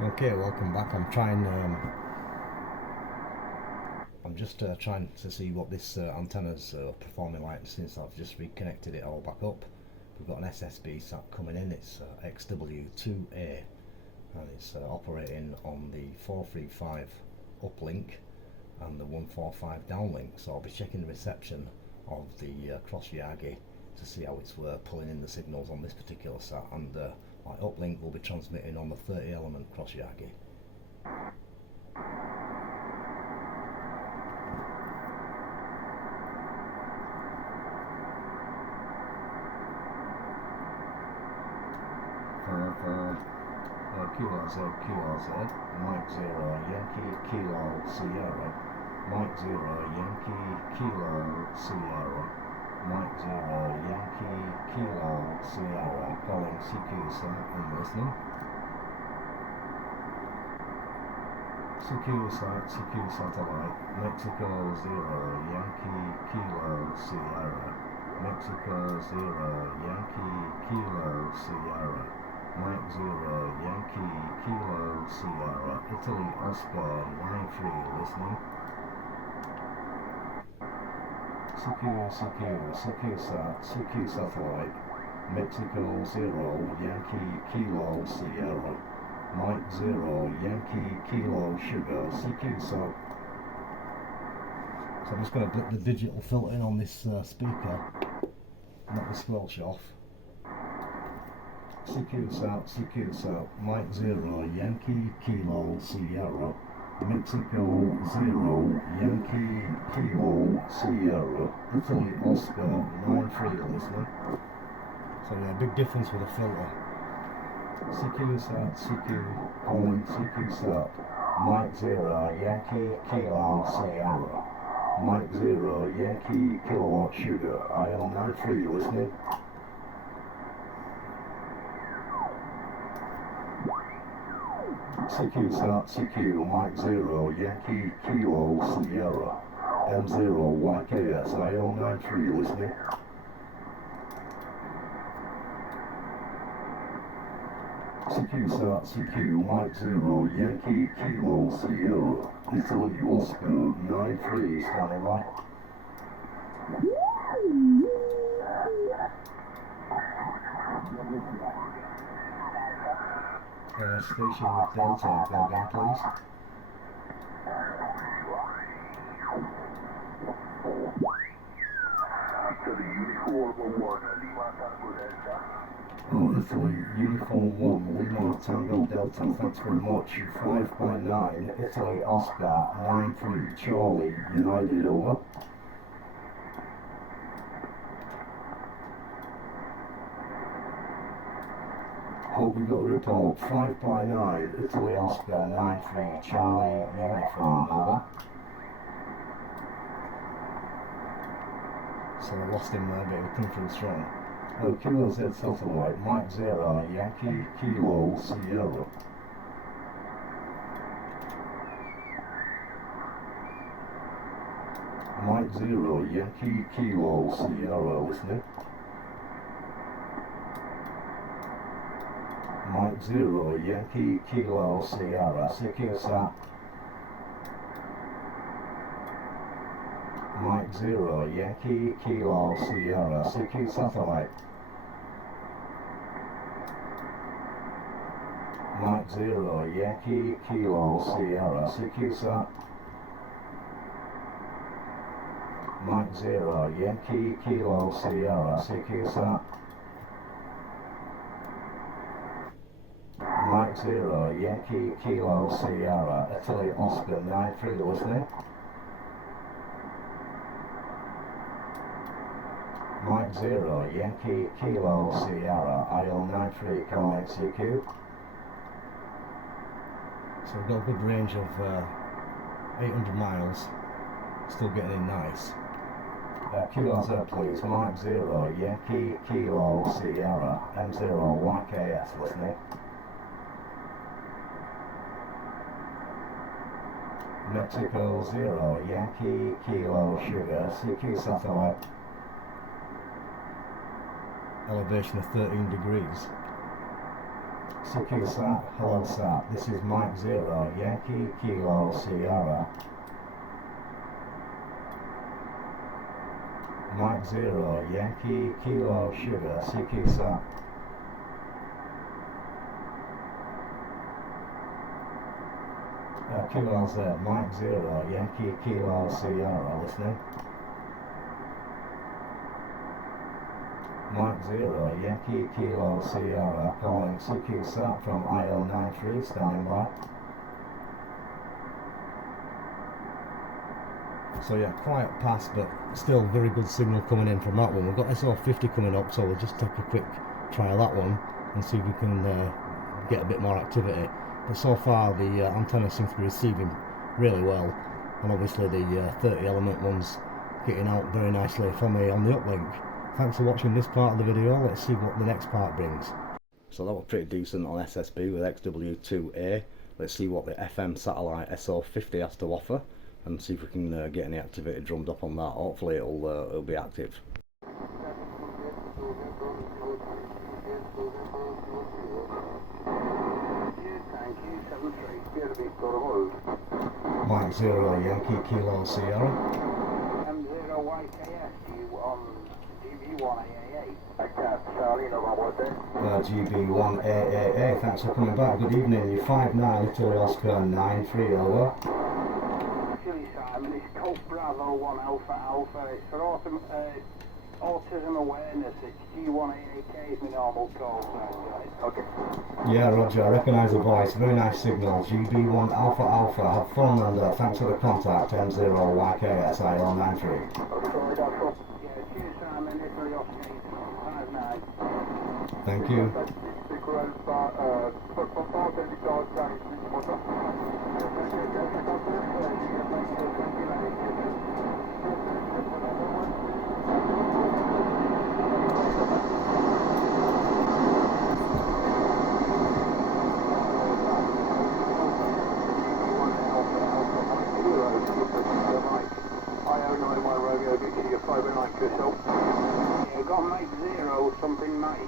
Okay, welcome back. I'm just trying to see what this antenna's performing like since I've just reconnected it all back up. We've got an SSB sat coming in. It's XW2A, and it's operating on the 435 uplink and the 145 downlink. So I'll be checking the reception of the cross Yagi to see how it's pulling in the signals on this particular sat, and my uplink will be transmitting on the 30 element cross Yagi. QRZ, Mike 0, Yankee Kilo Sierra, Mike 0, Yankee Kilo Sierra, Mike 0, Yankee Kilo Sierra, calling CQ sat and listening. CQ satellite, Mexico 0, Yankee Kilo Sierra, Mexico 0, Yankee Kilo Sierra, Mike 0, Yankee Kilo Sierra, Italy Oscar 93, listening. CQ satellite, Mexico 0, Yankee Kilo Sierra, Mike 0, Yankee Kilo Sugar, CQ sat. So I'm just going to blip the digital filtering on this speaker, knock the squelch off. CQ sat, Mike 0, Yankee Kilo Sierra, Mexico 0, Yankee Kilo Sierra, Italy Oscar 93, listening. So yeah, big difference with the filter. CQ sat, Mike 0, Yankee Kilo Sierra, Mike 0, Yankee Kilowatt Sugar, IL 93, listening. CQ, Mike 0, Yankee Kilo Sierra, M0, YKS, IL 93, listening. CQ, Mike 0, Yankee Kilo Sierra, Italy Oscar 93, standing by. Station with Delta, go again please. Italy, Uniform 1, Lima, Tango Delta, thanks very much. 5.9, Italy, Oscar, 9-3, Charlie, United, over. Hope we got a report. 5.9, Italy, Oscar, 9-3, Charlie, Uniform, over. So I lost him there, but he'll come through strong. Kilo Z satellite, Mike 0, Yankee Kilo Sierra. Mike 0, Yankee Kilo Sierra, listening. Mike 0, Yankee Kilo Sierra, CQ sat. Mike 0, Yankee Kilo Sierra, CQ satellite. Mike 0, Yankee Kilo Sierra, CQ sat. Mike 0, Yankee Kilo Sierra, CQ sat. Mike 0, Yankee Kilo Sierra, Italy Oscar 93, listening. Mike 0, Yankee Kilo Sierra, IL 93, calling CQ. So we've got a good range of 800 miles, still getting in nice. Kilo Z please, Mike 0, Yankee Kilo Sierra, M0, YKS, listening. Mexico 0, Yankee Kilo Sugar, CQ satellite. Elevation of 13 degrees. CQ Sat, hello Sat, this is Mike 0, Yankee Kilo Sierra. Mike 0, Yankee Kilo Sugar, CQ Sat. Kilo's there, Mike 0, Yankee Kilo Sierra, listening. Mike 0, Yankee Kilo Sierra, calling CQ Sat from IO93, standing by. So yeah, quiet pass, but still very good signal coming in from that one. We've got SO50 coming up, so we'll just take a quick try of that one and see if we can get a bit more activity. But so far the antenna seems to be receiving really well, and obviously the 30 element one's getting out very nicely for me on the uplink. Thanks for watching this part of the video. Let's see what the next part brings. So that was pretty decent on SSB with XW2A. Let's see what the FM satellite SO50 has to offer and see if we can get any activity drummed up on that. Hopefully it'll be active. Mike 0, Yankee Kilo Sierra. M0 YKS, you on GB1AAA. Charlie, November. GB1AAA, thanks for coming back. Good evening, you 5-9, Italy Oscar 93, over. Chili Simon, it's Colt Bravo 1 Alpha Alpha. It's for autism awareness. It's G1AAK is my normal call sign, guys. Okay. Yeah, Roger, I recognise the voice. Very nice signal. GB1 Alpha Alpha. Have fun and thanks for the contact. M0 YKS IO93. Yeah, cheers Simon, Italy Oscar 59. Thank you. Yeah, got Mike 0, something Mike,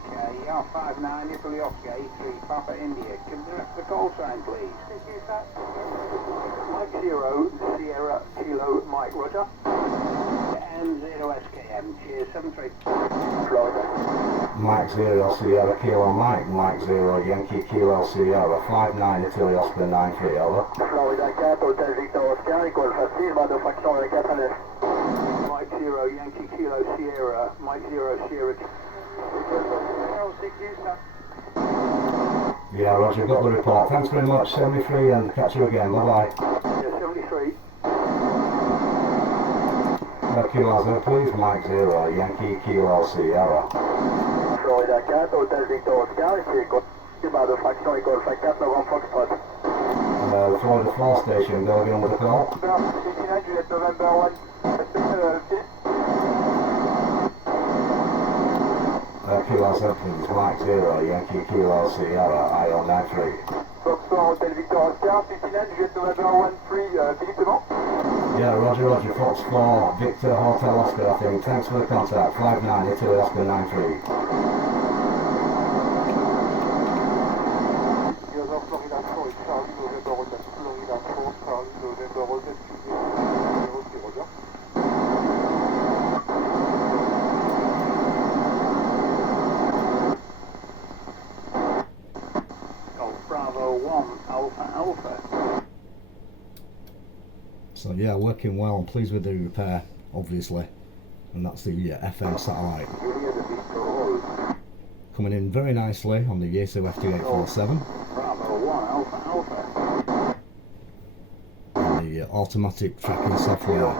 R59, Italy Oscar 83, Papa India. Give the rest of the call sign, please. Mike 0, Sierra Kilo Mike, Roger. N0 SKM, cheers, 73. Florida. Mike 0 Sierra Kilo Mike, Mike 0 Yankee Kilo Sierra, 5-9 Italy Oscar 93, over. Florida 4, Hotel Victor Oscar, école facile, bas de fraction avec 4 à l'est. Mike 0 Yankee Kilo Sierra, Mike 0 Sierra. Yeah, Roger, got the report. Thanks very much, 73, and catch you again. Bye-bye. Yeah, 73. Kilo, please, Mike 0, Yankee Kilo Sierra. Florida 4, Hotel Victor Oscar, ici école, bas de fraction école 4, Novembre Foxtrot. The Florida 4 station, go again with the call. 69, Juliet November 1. Kilo, please, Mike 0, Yankee Kilo Sierra, IO93. Foxtrot Hotel Victor Oscar, 69, Juliet November 1, 3, Philippe Mont. Yeah, Roger, Fox 4, Victor Hotel Oscar, I think. Thanks for the contact, 5-9, Italy Oscar 93. Bravo 1 Alpha Alpha. So yeah, working well. I'm pleased with the repair, obviously, and that's the FM satellite coming in very nicely on the Yaesu FT847. Bravo 1 Alpha Alpha. And the automatic tracking software.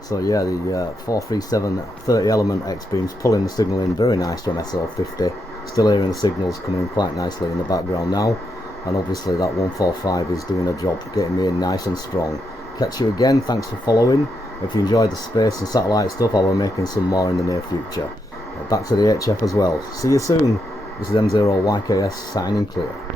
So yeah, the 437 30 element X-beam's pulling the signal in very nice from SO50. Still hearing the signals coming in quite nicely in the background now, and obviously that 145 is doing a job getting me in nice and strong. Catch you again, thanks for following. If you enjoyed the space and satellite stuff, I'll be making some more in the near future. Back to the HF as well. See you soon. This is M0YKS signing clear.